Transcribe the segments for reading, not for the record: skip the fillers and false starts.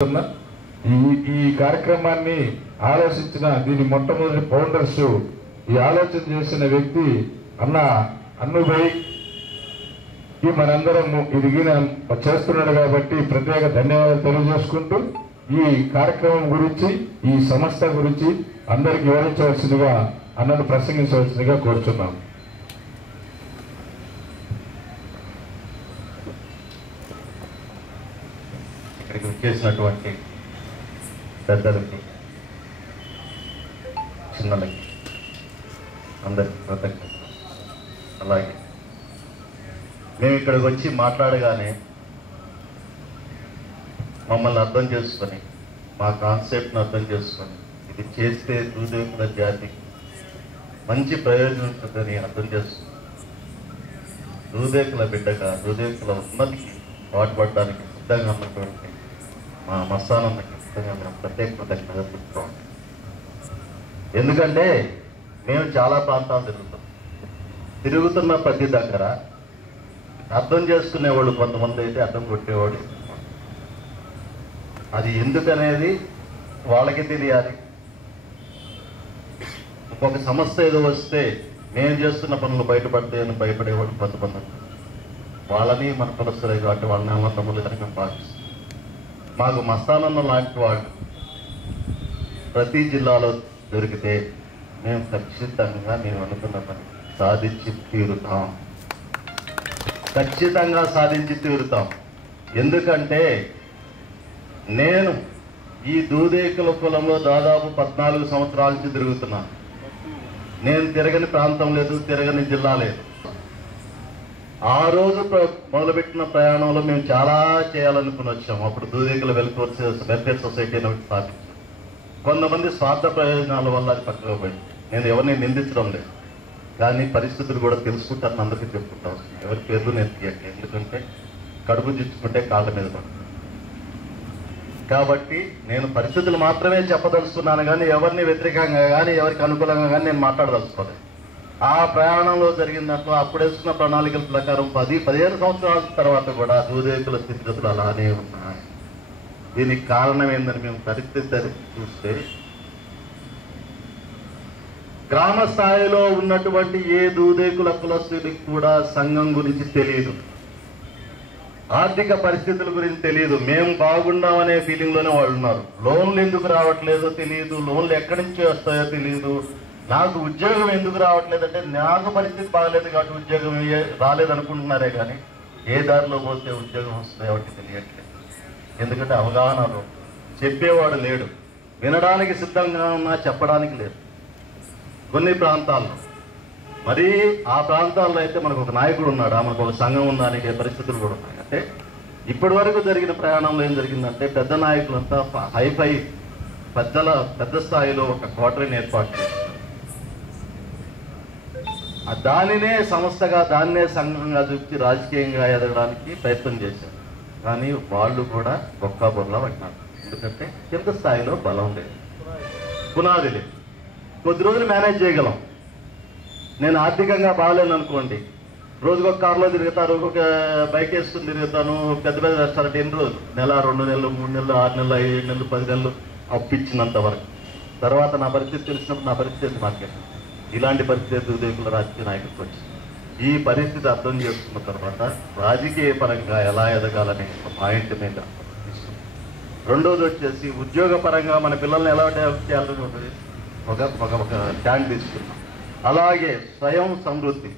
ఈ కార్యక్రమాన్ని ఆలోచించిన దీని మొట్టమొదటి ఫౌండర్స్ ఈ ఆలోచన చేసిన వ్యక్తి అన్నుభాయ్ మనందరం ఇదిగిన చేస్తున్నాడు కాబట్టి ప్రత్యేక ధన్యవాదాలు తెలియజేసుకుంటూ ఈ కార్యక్రమం గురించి ఈ సంస్థ గురించి అందరికి వివరించవలసిందిగా అన్నను ప్రసంగించవలసిందిగా కోరుచున్నాం. ఇక్కడికి వచ్చేసినటువంటి పెద్దలకి చిన్నలకి అందరికి కృతజ్ఞతలు. అలాగే మేము ఇక్కడికి వచ్చి మాట్లాడగానే మమ్మల్ని అర్థం చేసుకొని మా కాన్సెప్ట్ని అర్థం చేసుకొని ఇది చేస్తే దూదేకుల జాతికి మంచి ప్రయోజనం ఉంటుందని అర్థం చేసుకుని దూదేకుల బిడ్డగా దూదేకుల ఉన్నతికి పాటుపడడానికి సిద్ధంగా ఉన్నటువంటి మా మస్తానన్నకి మేము ప్రత్యేక కృతజ్ఞతలు చెప్తాం. ఎందుకంటే మేము చాలా ప్రాంతాలు తిరుగుతున్న ప్రతి దగ్గర అర్థం చేసుకునేవాళ్ళు కొంతమంది అయితే అర్థం కొట్టేవాడు. అది ఎందుకనేది వాళ్ళకి తెలియాలి. ఒక సమస్య ఏదో వస్తే మేము చేస్తున్న పనులు బయటపడతాయని భయపడేవాడు కొంతమంది. వాళ్ళని మన కులస్తులే కాబట్టి వాళ్ళని అన్న తమ్ముళ్ళు కనుక భావిస్తాం. మాకు మస్తానన్న లాంటి వాళ్ళు ప్రతి జిల్లాలో దొరికితే మేము ఖచ్చితంగా మేము అనుకున్న పని సాధించి తీరుతాం. ఖచ్చితంగా సాధించి తీరుతాం. ఎందుకంటే నేను ఈ దూదేకుల కులంలో దాదాపు 14 సంవత్సరాల నుంచి తిరుగుతున్నాను. నేను తిరగని ప్రాంతం లేదు, తిరగని జిల్లా లేదు. ఆ రోజు మొదలుపెట్టిన ప్రయాణంలో మేము చాలా చేయాలనుకుని వచ్చాము. అప్పుడు దూదేకుల వెల్ఫేర్ సొసైటీని స్థాపించాం. కొంతమంది స్వార్థ ప్రయోజనాల వల్ల అది పక్కకు పోయింది. నేను ఎవరిని నిందించడం లేదు, కానీ పరిస్థితులు కూడా తెలుసుకుంటాను. అందరికీ చెప్పుకుంటాం. ఎవరి పేర్లు నేను తీయట్లేదు, ఎందుకంటే కడుపు దిచ్చుకుంటే కాళ్ళ మీద పడుతుంది. కాబట్టి నేను పరిస్థితులు మాత్రమే చెప్పదలుచుకున్నాను, కానీ ఎవరిని వ్యతిరేకంగా కానీ ఎవరికి అనుకూలంగా కానీ నేను మాట్లాడదలుచుకోలేదు. ఆ ప్రయాణంలో జరిగినట్లు అప్పుడు వేసుకున్న ప్రణాళికల ప్రకారం 10-15 సంవత్సరాల తర్వాత కూడా దూదేకుల స్థితిగతులు అలానే ఉన్నాయి. దీనికి కారణం ఏందని మేము పరిస్థితి చూస్తే గ్రామ స్థాయిలో ఉన్నటువంటి ఏ దూదేకుల కులస్తుడికి కూడా సంఘం గురించి తెలియదు, ఆర్థిక పరిస్థితుల గురించి తెలియదు. మేము బాగున్నామనే ఫీలింగ్లోనే వాళ్ళు ఉన్నారు. లోన్లు ఎందుకు రావట్లేదో తెలియదు, లోన్లు ఎక్కడి నుంచి వస్తాయో తెలియదు. నాకు ఉద్యోగం ఎందుకు రావట్లేదంటే నాకు పరిస్థితి బాగలేదు కాబట్టి ఉద్యోగం రాలేదనుకుంటున్నారే కానీ ఏ దారిలో పోతే ఉద్యోగం వస్తుంది ఎవరికి తెలియట్లేదు. ఎందుకంటే అవగాహన చెప్పేవాడు లేడు, వినడానికి సిద్ధంగా ఉన్నా చెప్పడానికి లేదు. కొన్ని ప్రాంతాల్లో మరి ఆ ప్రాంతాల్లో అయితే మనకు ఒక నాయకుడు ఉన్నాడు, మనకు ఒక సంఘం ఉందానికి పరిస్థితులు కూడా ఉన్నాయి. అంటే ఇప్పటి వరకు జరిగిన ప్రయాణంలో ఏం జరిగిందంటే పెద్ద నాయకులంతా హైఫై పెద్ద స్థాయిలో ఒక క్వార్టర్ని ఏర్పాటు చేస్తారు. దానినే సంస్థగా దాన్నే సంఘంగా చూసి రాజకీయంగా ఎదగడానికి ప్రయత్నం చేశారు. కానీ వాళ్ళు కూడా గొప్ప బొర్లా పట్టినారు. ఎందుకంటే కింద స్థాయిలో బలం లేదు, పునాది లేదు. కొద్ది రోజులు మేనేజ్ చేయగలం. నేను ఆర్థికంగా బాగాలేను అనుకోండి, రోజుకొక కారులో తిరుగుతాను, ఒక బైక్ వేసుకుని తిరుగుతాను. పెద్ద రెస్టారెంట్ ఎన్ని రోజులు, నెల, 2 నెలలు, 3 నెలలు, 6 నెలలు, 7 నెలలు, 10 నెలలు అప్పిచ్చినంత వరకు. తర్వాత నా పరిస్థితి తెలిసినప్పుడు నా పరిస్థితి మాకే ఇలాంటి పరిస్థితి దూదేకుల రాజకీయ నాయకులకు వచ్చింది. ఈ పరిస్థితి అర్థం చేసుకున్న తర్వాత రాజకీయ పరంగా ఎలా ఎదగాలనే ఒక పాయింట్ మీద రెండోది వచ్చేసి ఉద్యోగ పరంగా మన పిల్లల్ని ఎలా డెవలప్ చేయాలని ఒక స్టాండ్ తీసుకున్నాం. అలాగే స్వయం సమృద్ధి,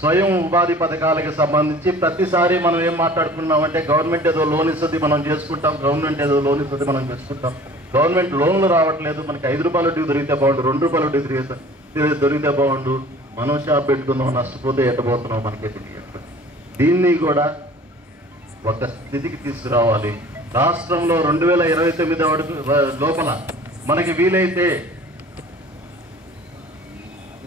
స్వయం ఉపాధి పథకాలకు సంబంధించి ప్రతిసారి మనం ఏం మాట్లాడుకున్నామంటే గవర్నమెంట్ ఏదో లోన్ ఇస్తుంది మనం చేసుకుంటాం, గవర్నమెంట్ ఏదో లోన్ ఇస్తుంది మనం చేసుకుంటాం. గవర్నమెంట్ లోన్లు రావట్లేదు, మనకి 5 రూపాయల డ్యూ దొరికితే బాగుండు, 2 రూపాయల డ్యూ దొరికితే బాగుండు, మనం షాప్ పెట్టుకున్నాం, నష్టపోతే ఎట్టబోతున్నాం మనకే తెలియదు. దీన్ని కూడా ఒక స్థితికి తీసుకురావాలి. రాష్ట్రంలో 2029 లోపల మనకి వీలైతే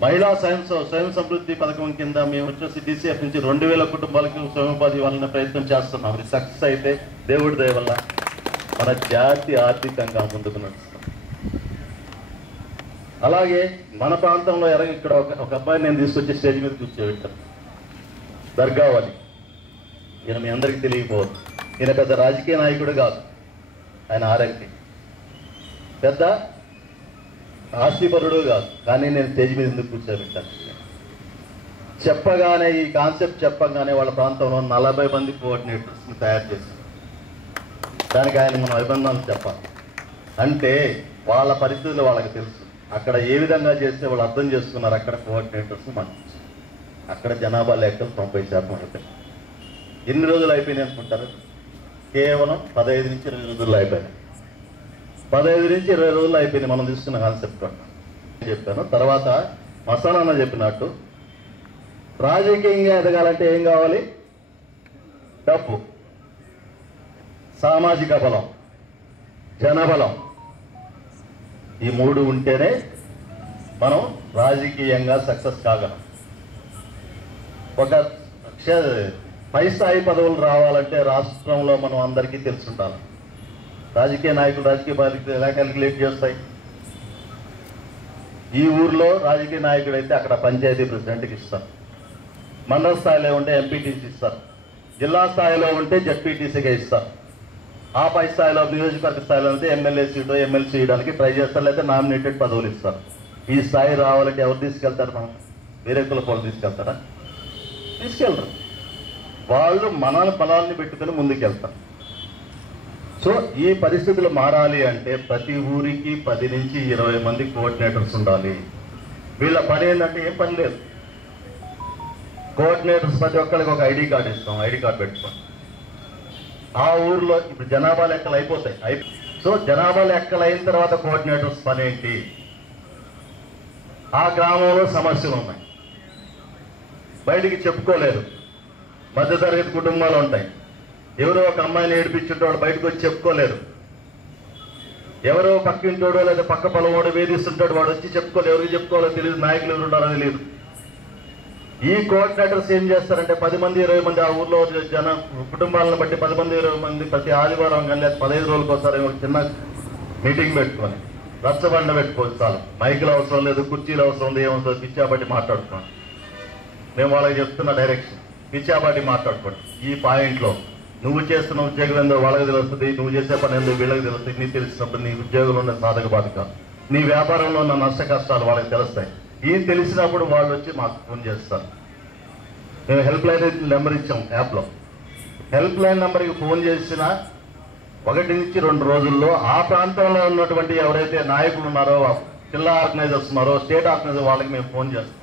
మహిళా స్వయం సమృద్ధి పథకం కింద మేము వచ్చేసి DCF నుంచి 2000 కుటుంబాలకి స్వయం ఉపాధి ఇవ్వాలనే ప్రయత్నం చేస్తున్నాం. అది సక్సెస్ అయితే దేవుడి దయ వల్ల మన జాతి ఆర్థికంగా ముందుకు నడుస్తాం. అలాగే మన ప్రాంతంలో ఇక్కడ ఒక అబ్బాయి నేను తీసుకొచ్చి స్టేజ్ మీద కూర్చోబెట్టాను, దర్గావాలి. ఈయన మీ అందరికీ తెలియకపోవచ్చు. ఈయన పెద్ద రాజకీయ నాయకుడు కాదు, ఆయన ఆర్ఎంపీ, పెద్ద ఆస్తిపరుడు కాదు. కానీ నేను స్టేజ్ మీద ఎందుకు కూర్చోబెట్టాను చెప్పగానే, ఈ కాన్సెప్ట్ చెప్పగానే వాళ్ళ ప్రాంతంలో 40 మంది కోఆర్డినేటర్స్ని తయారు చేశారు. దానికి ఆయన మనం అభినందనలు చెప్పాలి. అంటే వాళ్ళ పరిస్థితులు వాళ్ళకి తెలుసు, అక్కడ ఏ విధంగా చేస్తే వాళ్ళు అర్థం చేసుకున్నారు. అక్కడ కోఆర్డినేటర్స్ మంచి, అక్కడ జనాభా లెక్కలు 90% అయిపోయింది. ఎన్ని రోజులు అయిపోయినాయి అనుకుంటారు? కేవలం 15 నుంచి 20 రోజుల్లో అయిపోయినాయి. 15 నుంచి 20 రోజుల్లో అయిపోయింది మనం తీసుకున్న కాన్సెప్ట్ చెప్పాను. తర్వాత మసాలా చెప్పినట్టు రాజకీయంగా ఎదగాలంటే ఏం కావాలి? డబ్బు, సామాజిక బలం, జనబలం, ఈ 3 ఉంటేనే మనం రాజకీయంగా సక్సెస్ కాగలం. ఒక పై స్థాయి పదవులు రావాలంటే రాష్ట్రంలో మనం అందరికీ తెలుసుంటారు. రాజకీయ నాయకులు రాజకీయ పార్టీలు ఎలా క్యాలిక్యులేట్ చేస్తాయి? ఈ ఊర్లో రాజకీయ నాయకుడు అయితే అక్కడ పంచాయతీ ప్రెసిడెంట్కి ఇస్తారు, మండల స్థాయిలో ఉంటే ఎంపీటీసీ ఇస్తారు, జిల్లా స్థాయిలో ఉంటే జడ్పీటీసీగా ఇస్తారు, ఆ పై స్థాయిలో నియోజకవర్గ స్థాయిలో ఉంటే ఎమ్మెల్యే సీటు ఎమ్మెల్సీ ఇవ్వడానికి ట్రై చేస్తారు, లేదా నామినేటెడ్ పదవులు ఇస్తారు. ఈ స్థాయి రావాలంటే ఎవరు తీసుకెళ్తారు? మనం వేరే కుల వాళ్ళు తీసుకెళ్తారా? తీసుకెళ్ళరు. వాళ్ళు మన బలాన్ని పెట్టుకుని ముందుకెళ్తారు. సో ఈ పరిస్థితులు మారాలి అంటే ప్రతి ఊరికి 10 నుంచి 20 మంది కోఆర్డినేటర్స్ ఉండాలి. వీళ్ళ పని ఏంటంటే ఏం పని లేదు. కోఆర్డినేటర్స్ ప్రతి ఒక్కరికి ఒక ఐడి కార్డు ఇస్తాం, ఐడి కార్డు పెట్టుకోండి. ఆ ఊర్లో ఇప్పుడు జనాభా లెక్కలు అయిపోతాయి. సో జనాభా లెక్కలు అయిన తర్వాత కోఆర్డినేటర్స్ పని ఏంటి? ఆ గ్రామంలో సమస్యలు ఉన్నాయి, బయటికి చెప్పుకోలేదు, మధ్యతరగతి కుటుంబాలు ఉంటాయి, ఎవరో ఒక అమ్మాయిని ఏడిపించుంటాడు బయటకు వచ్చి చెప్పుకోలేరు, ఎవరో పక్కింటోడో లేదా పక్క పొలమోడో వేధిస్తుంటాడు, వాడు వచ్చి చెప్పుకోలేదు, ఎవరికి చెప్పుకోవాలో తెలియదు, నాయకులు ఎవరు ఉంటారో తెలియదు. ఈ కోఆర్డినేటర్స్ ఏం చేస్తారంటే 10 మంది 20 మంది ఆ ఊర్లో కుటుంబాలను బట్టి 10 మంది 20 మంది ప్రతి ఆదివారం కానీ లేదా 15 రోజులకు ఒకసారి చిన్న మీటింగ్ పెట్టుకొని రచ్చబండ పెట్టుకోవచ్చు. చాలు, మైకులు అవసరం లేదు, కుర్చీలు అవసరం లేదు, ఏమవుతుంది పిచ్చాబట్టి మాట్లాడుకోండి. మేము వాళ్ళకి చెప్తున్న డైరెక్షన్, పిచ్చాబట్టి మాట్లాడుకోండి. ఈ పాయింట్లో నువ్వు చేస్తున్న ఉద్యోగం ఏందో వాళ్ళకి తెలుస్తుంది, నువ్వు చేసే పని ఏందో వీళ్ళకి తెలుస్తుంది. నీకు తెలిసినప్పుడు నీ ఉద్యోగంలో ఉన్న సాధక బాధక, నీ వ్యాపారంలో ఉన్న నష్ట కష్టాలు వాళ్ళకి తెలుస్తాయి. ఈ తెలిసినప్పుడు వాళ్ళు వచ్చి మాకు ఫోన్ చేస్తారు. మేము హెల్ప్ లైన్ నెంబర్ ఇచ్చాం యాప్లో. హెల్ప్ లైన్ నెంబర్కి ఫోన్ చేసిన 1 నుంచి 2 రోజుల్లో ఆ ప్రాంతంలో ఉన్నటువంటి ఎవరైతే నాయకులు ఉన్నారో, జిల్లా ఆర్గనైజర్స్ ఉన్నారో, స్టేట్ ఆర్గనైజర్ వాళ్ళకి మేము ఫోన్ చేస్తాం.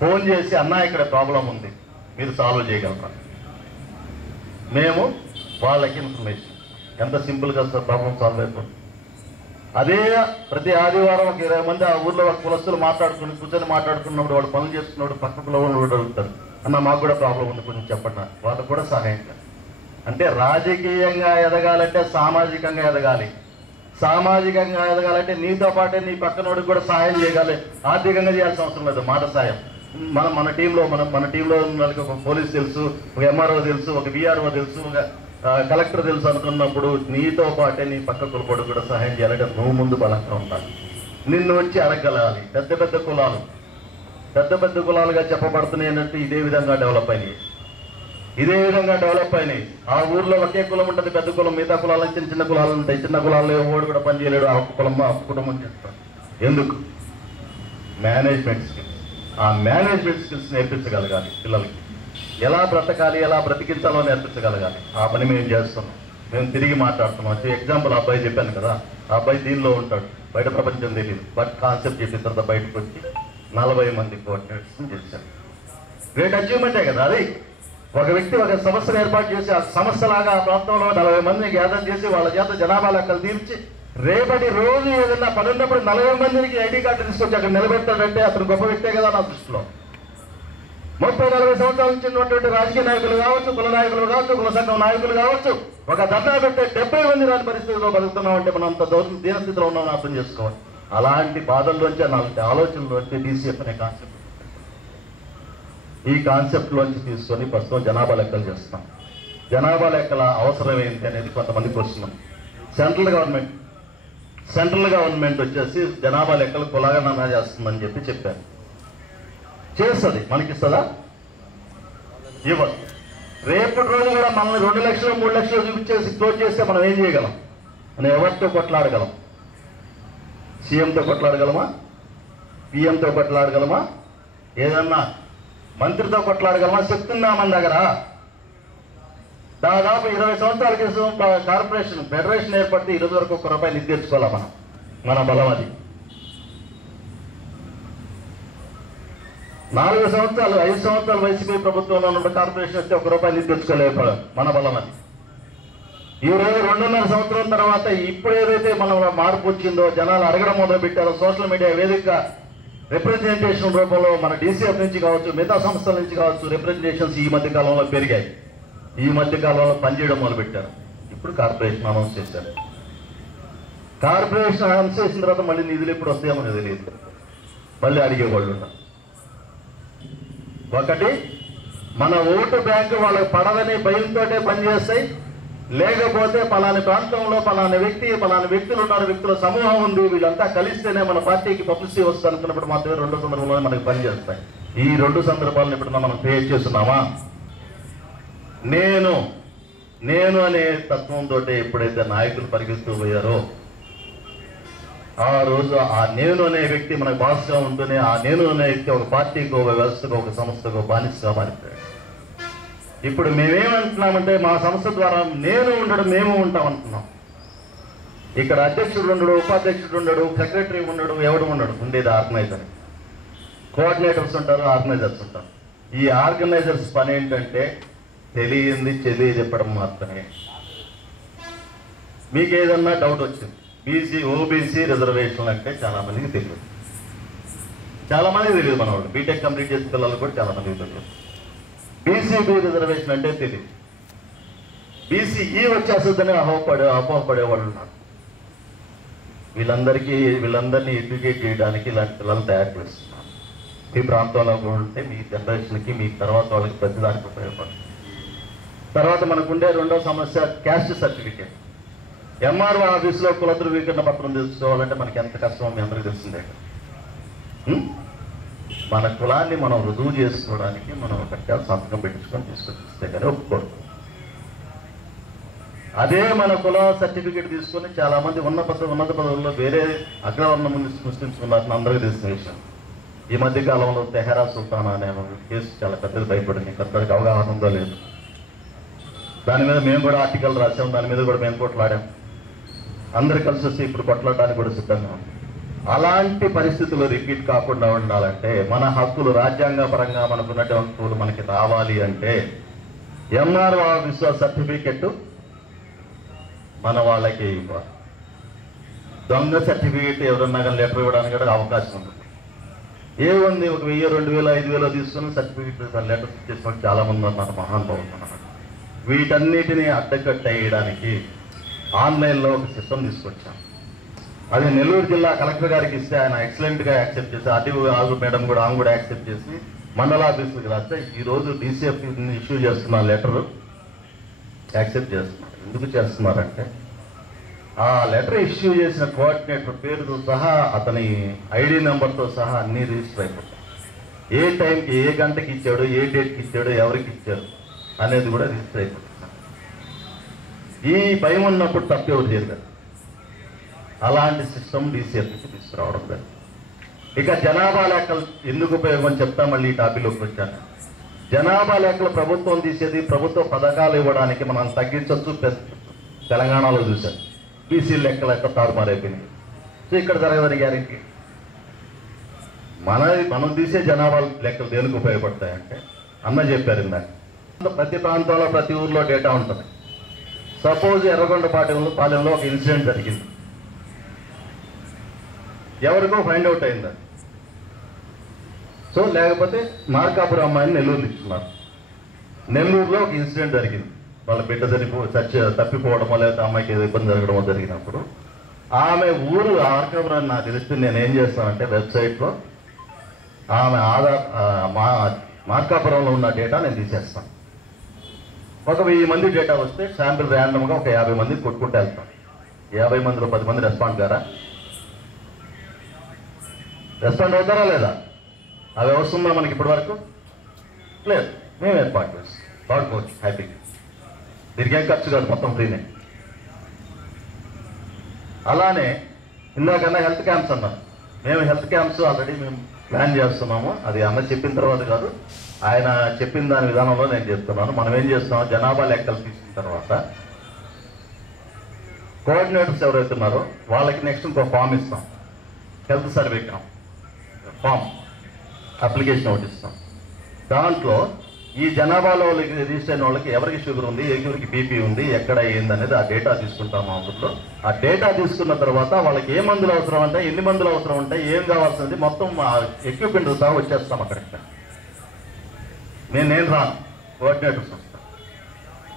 ఫోన్ చేసి అన్నా ఇక్కడ ప్రాబ్లం ఉంది, మీరు సాల్వ్ చేయగలరా? మేము వాళ్ళకి ఇన్ఫర్మేషన్, ఎంత సింపుల్గా ప్రాబ్లం సాల్వ్ అయిపోతుంది. అదే ప్రతి ఆదివారం ఒక 20 మంది ఆ ఊర్లో ఒక కులస్తులు కూర్చొని మాట్లాడుకున్నప్పుడు వాళ్ళు పనులు చేసుకున్నప్పుడు పక్క కులవాళ్ళు కూడా అడుగుతారు, అన్న మాకు కూడా ప్రాబ్లం ఉంది కొంచెం చెప్పండి, వాళ్ళకు కూడా సహాయం. అంటే రాజకీయంగా ఎదగాలంటే సామాజికంగా ఎదగాలి. సామాజికంగా ఎదగాలంటే నీతో పాటే నీ పక్కనోడికి కూడా సహాయం చేయగలి. ఆర్థికంగా చేయాల్సిన అవసరం లేదు, మాట సాయం. మన టీంలో వాళ్ళకి ఒక పోలీస్ తెలుసు, ఒక ఎంఆర్ఓ తెలుసు, ఒక విఆర్ఓ తెలుసు, ఒక కలెక్టర్ తెలుసు అనుకున్నప్పుడు నీతో పాటే నీ పక్క కులపోడు కూడా సహాయం చేయాలంటే నువ్వు ముందు బలంగా ఉండాలి. నిన్ను వచ్చి అడగగలగాలి. పెద్ద పెద్ద కులాలుగా చెప్పబడుతున్నాయి అంటే ఇదే విధంగా డెవలప్ అయినాయి. ఆ ఊర్లో ఒకే కులం ఉంటుంది, పెద్ద కులం. మిగతా కులాలు చిన్న కులాలు ఉంటాయి. చిన్న కులాల్లో ఓడి కూడా పని చేయలేడు, ఆ కులం ఆ కుటుంబం చేస్తాడు. ఎందుకు? Management skills. ఆ మేనేజ్మెంట్ స్కిల్స్ నేర్పించగలగాలి పిల్లలకి. ఎలా బ్రతకాలి, ఎలా బ్రతికించాలో నేర్పించగలగాలి. ఆ పని మేము చేస్తున్నాం. మేము తిరిగి మాట్లాడుతున్నాం. ఎగ్జాంపుల్ ఆ అబ్బాయి చెప్పాను కదా, ఆ అబ్బాయి దీనిలో ఉంటాడు, బయట ప్రపంచం తెలియదు. బట్ కాన్సెప్ట్ చెప్పిన తర్వాత బయటకు వచ్చి 40 మంది కోఆర్డినేటర్స్ చేశారు. గ్రేట్ అచీవ్మెంటే కదా అది. ఒక వ్యక్తి ఒక సంస్థను ఏర్పాటు చేసి ఆ సంస్థలాగా ఆ ప్రాంతంలో 40 మందిని గ్యాదర్ చేసి వాళ్ళ చేత జనాభా లెక్కలు తీర్చి రేపటి రోజు ఏదైనా పని ఉన్నప్పుడు 40 మందికి ఐడి కార్డు తీసుకొచ్చి అక్కడ నిలబెట్టాడంటే అతను గొప్ప వ్యక్తే కదా నా దృష్టిలో. 30-40 సంవత్సరాల నుంచి ఉన్నటువంటి రాజకీయ నాయకులు కావచ్చు, కుల నాయకులు కావచ్చు, కుల సంఘం నాయకులు కావచ్చు, ఒక ధర్నా పెట్టే 70 మంది రాని పరిస్థితిలో బతుకుతున్నామంటే మనం అంత దీనస్థితిలో ఉన్నామని అర్థం చేసుకోవాలి. అలాంటి బాధల్లోంచి అలాంటి ఆలోచనలోంచి DCF అనే కాన్సెప్ట్, ఈ కాన్సెప్ట్లోంచి తీసుకొని ప్రస్తుతం జనాభా లెక్కలు చేస్తున్నాం. జనాభా లెక్కల అవసరం ఏంటి అనేది కొంతమందికి వస్తున్నాం. సెంట్రల్ గవర్నమెంట్ వచ్చేసి జనాభా లెక్కలు కులాగణన చేస్తుందని చెప్పారు. చేస్తుంది, మనకిస్తుందా? ఇవ్వదు. రేపటి రోజు కూడా మనల్ని 2 లక్షలు 3 లక్షలు చూపించేసి క్లోజ్ చేస్తే మనం ఏం చేయగలం? మనం ఎవరితో కొట్లాడగలం? సీఎంతో కొట్లాడగలమా? పిఎంతో కొట్లాడగలమా? ఏదన్నా మంత్రితో కొట్లాడగలమా? చెప్తున్నా మన దగ్గర దాదాపు 20 సంవత్సరాల క్రితం కార్పొరేషన్ ఫెడరేషన్ ఏర్పడితే ఈరోజు వరకు ₹1 నిధి తెచ్చుకోవాలా మనం. మన బలం అది. 4 సంవత్సరాలు 5 సంవత్సరాలు వైసీపీ ప్రభుత్వంలో ఉన్నప్పుడు కార్పొరేషన్ వస్తే ₹1 నిధి తెచ్చుకోలేదు. మన బలం అది. ఈ రోజు 2.5 సంవత్సరం తర్వాత ఇప్పుడు ఏదైతే మనం మార్పు వచ్చిందో, జనాలు అడగడం మొదలు పెట్టారో, సోషల్ మీడియా వేదికగా రిప్రజెంటేషన్ రూపంలో మన డీసీఎఫ్ నుంచి కావచ్చు, మిగతా సంస్థల నుంచి కావచ్చు, రిప్రజెంటేషన్స్ ఈ మధ్య కాలంలో పెరిగాయి. ఈ మధ్య కాలంలో పనిచేయడం మొదలుపెట్టారు. ఇప్పుడు కార్పొరేషన్ అనౌన్స్ చేశారు. కార్పొరేషన్ అనౌన్స్ చేసిన తర్వాత మళ్ళీ నిధులు ఎప్పుడు వస్తాయో మనకు తెలియదు. మళ్ళీ అడిగేవాళ్ళు ఉన్నారు. ఒకటి, మన ఓటు బ్యాంకు వాళ్ళకి పడదని భయంతోటే పనిచేస్తాయి. లేకపోతే పలాని ప్రాంతంలో పలాని వ్యక్తులు ఉన్నారు, వ్యక్తుల సమూహం ఉంది, వీళ్ళంతా కలిస్తేనే మన పార్టీకి పబ్లిసిటీ వస్తుంది అనుకున్నప్పుడు మాత్రమే 2 సందర్భంలో మనకి పనిచేస్తాయి. ఈ 2 సందర్భాలను ఎప్పుడన్నా మనం క్రియేట్ చేస్తున్నామా? నేను అనే తత్వంతో ఎప్పుడైతే నాయకులు పరిగెత్తూ పోయారో ఆ రోజు ఆ నేను అనే వ్యక్తి మనకు బాస్గా ఉంటూనే ఆ నేను అనే వ్యక్తి ఒక పార్టీకో, ఒక వ్యవస్థకో, ఒక సంస్థకో బానిసగా మారిపోయాడు. ఇప్పుడు మేమేమంటున్నామంటే మా సంస్థ ద్వారా నేను ఉండడు, మేము ఉంటాం అంటున్నాం. ఇక్కడ అధ్యక్షుడు ఉండడు, ఉపాధ్యక్షుడు ఉండడు, సెక్రటరీ ఉండడు, ఎవడు ఉండడు. ఉండేది ఆర్గనైజర్. కోఆర్డినేటర్స్ ఉంటారు, ఆర్గనైజర్స్ ఉంటారు. ఈ ఆర్గనైజర్స్ పని ఏంటంటే తెలియజెప్పడం మాత్రమే. మీకు ఏదన్నా డౌట్ వచ్చింది, ఓబీసీ రిజర్వేషన్ అంటే చాలా మందికి తెలియదు. మన వాళ్ళు బీటెక్ కంప్లీట్ చేసిన పిల్లలు కూడా చాలా మందికి తెలియదు. బీసీబీ రిజర్వేషన్ అంటే తెలియదు. బీసీఈ వచ్చేస్తుందని అపోహపడే వాళ్ళు ఉన్నారు. వీళ్ళందరినీ ఎడ్యుకేట్ చేయడానికి ఇలాంటి పిల్లలు తయారు చేస్తున్నారు. మీ ప్రాంతంలో కూడా ఉంటే మీ జనరేషన్కి, మీ తర్వాత వాళ్ళకి ప్రతిదానికి ఉపయోగపడుతుంది. తర్వాత మనకుండే 2వ సమస్య క్యాస్ట్ సర్టిఫికేట్. ఎంఆర్ఓ ఆఫీసులో కుల ధృవీకరణ పత్రం తీసుకోవాలంటే మనకి ఎంత కష్టమో మీ అందరికీ తెలిసిందే. మన కులాన్ని మనం రుజువు చేసుకోవడానికి మనం ఒక సంతకం పెట్టించుకొని తీసుకొచ్చిస్తే కానీ ఒప్పుకోరు. అదే మన కుల సర్టిఫికేట్ తీసుకొని చాలా మంది ఉన్నత పదవుల్లో వేరే అగ్రవర్ణ ముస్లిమ్స్ ఉన్నారని అందరికీ తెలిసిన విషయం. ఈ మధ్య కాలంలో తెహరా సుల్తానా అనే కేసు చాలా పెద్దది భయపడింది. కొంతమందికి అవగాహన ఉందో లేదు. దాని మీద మేము కూడా ఆర్టికల్ రాసాం. దాని మీద కూడా మేము కొట్లాడాం. అందరు కలిసి వస్తే ఇప్పుడు కొట్లాడడానికి కూడా సిద్ధంగా ఉంది. అలాంటి పరిస్థితులు రిపీట్ కాకుండా ఉండాలంటే మన హక్కులు రాజ్యాంగ పరంగా మనకున్నటువంటి హక్కులు మనకి రావాలి అంటే ఎంఆర్ఓ ఆఫీసులో సర్టిఫికెట్ మన వాళ్ళకి ఇవ్వాలి. దొంగ సర్టిఫికేట్ ఎవరన్నా కానీ లెటర్ ఇవ్వడానికి కూడా అవకాశం ఉంటుంది. ఏముంది, ఒక 1000, 2000, 5000 తీసుకుని సర్టిఫికేట్ లెటర్ చేసుకొని చాలా మంది ఉన్నారు మహానుభావులు. వీటన్నిటిని అడ్డకట్టేయడానికి ఆన్లైన్లో ఒక సిస్టమ్ తీసుకొచ్చాం. అది నెల్లూరు జిల్లా కలెక్టర్ గారికి ఇస్తే ఆయన ఎక్సలెంట్గా యాక్సెప్ట్ చేసి, ఆగు మేడం కూడా ఆమె కూడా యాక్సెప్ట్ చేసి మండల ఆఫీసులకు రాస్తే ఈరోజు డీసీఎఫ్ ఇష్యూ చేస్తున్న లెటర్ యాక్సెప్ట్ చేస్తున్నారు. ఎందుకు చేస్తున్నారంటే ఆ లెటర్ ఇష్యూ చేసిన కోఆర్డినేటర్ పేరుతో సహా, అతని ఐడి నెంబర్తో సహా అన్నీ రిజిస్టర్ అయిపోతాయి. ఏ టైంకి, ఏ గంటకి ఇచ్చాడు, ఏ డేట్కి ఇచ్చాడు, ఎవరికి ఇచ్చాడు అనేది కూడా రిజిస్టర్ అయిపోతుంది. ఈ భయం ఉన్నప్పుడు తప్పెవరు చేయరు. అలాంటి సిస్టమ్ డీసీఎఫ్ నుంచి తీసుకురావడం జరిగింది. ఇక జనాభా లెక్కలు ఎందుకు ఉపయోగం చెప్తా మళ్ళీ ఈ టాపిక్లోకి వచ్చాను. జనాభా లెక్కలు ప్రభుత్వం తీసేది ప్రభుత్వ పథకాలు ఇవ్వడానికి మనం తగ్గించవచ్చు. తెలంగాణలో చూశారు బీసీ లెక్కలు ఎక్కడ తారుమారైపోయినాయి. సో ఇక్కడ జరగదని గ్యారెంటీ. మనం తీసే జనాభా లెక్కలు దేనికి ఉపయోగపడతాయంటే అన్న చెప్పారు ఇందాక, ప్రతి ప్రాంతంలో ప్రతి ఊర్లో డేటా ఉంటుంది. సపోజ్ ఎర్రగొండపాలెంలో ఒక ఇన్సిడెంట్ జరిగింది, ఎవరికో ఫైండ్ అవుట్ అయింది. సో లేకపోతే మార్కాపురం అమ్మాయిని నెల్లూరు ఇస్తున్నారు. నెల్లూరులో ఒక ఇన్సిడెంట్ జరిగింది, వాళ్ళ బిడ్డ తప్పిపోవడమో లేకపోతే అమ్మాయికి ఏదో ఇబ్బంది జరగడమో జరిగినప్పుడు ఆమె ఊరు మార్కాపురం నాకు తెలిస్తే నేను ఏం చేస్తానంటే వెబ్సైట్లో ఆమె మార్కాపురంలో ఉన్న డేటా నేను తీసేస్తాను. ఒక 1000 మంది డేటా వస్తే శాంపిల్ ర్యాండమ్గా ఒక 50 మంది కొట్టుకుంటూ వెళ్తాం. 50 మందిలో 10 మంది రెస్పాండ్ కారా? రెస్పాండ్ అవుతారా లేదా? ఆ వ్యవస్థ ఉందా మనకి ఇప్పటి వరకు? లేదు. మేము ఏర్పాటు చేస్తాం, వాడుకోవచ్చు హ్యాపీగా. దీనికి ఏం ఖర్చు కాదు, మొత్తం ఫ్రీనే. అలానే ఇందాకన్నా హెల్త్ క్యాంప్స్ అన్నారు. మేము హెల్త్ క్యాంప్స్ ఆల్రెడీ మేము ప్లాన్ చేస్తున్నాము. అది అన్న చెప్పిన తర్వాత కాదు, ఆయన చెప్పిన దాని విధానంలో నేను చెప్తున్నాను. మనం ఏం చేస్తున్నాం, జనాభా లెక్కలు తీసిన తర్వాత కోఆర్డినేటర్స్ ఎవరైతే ఉన్నారో వాళ్ళకి నెక్స్ట్ ఇంకో ఫామ్ ఇస్తాం, హెల్త్ సర్వే ఫామ్ అప్లికేషన్ ఒకటి ఇస్తాం. దాంట్లో ఈ జనాభాలో రిజిస్టర్ అయిన వాళ్ళకి ఎవరికి షుగర్ ఉంది, ఎవరికి బీపీ ఉంది, ఎక్కడ ఏందనేది ఆ డేటా తీసుకుంటాం మా ఊళ్ళో. ఆ డేటా తీసుకున్న తర్వాత వాళ్ళకి ఏ మందులు అవసరం ఉంటాయి, ఎన్ని మందులు అవసరం ఉంటాయి, ఏం కావాల్సింది మొత్తం ఎక్విప్మెంట్ సహా వచ్చేస్తాం అక్కడికి. నేను రాను, కోఆర్డినేటర్స్ వస్తాను.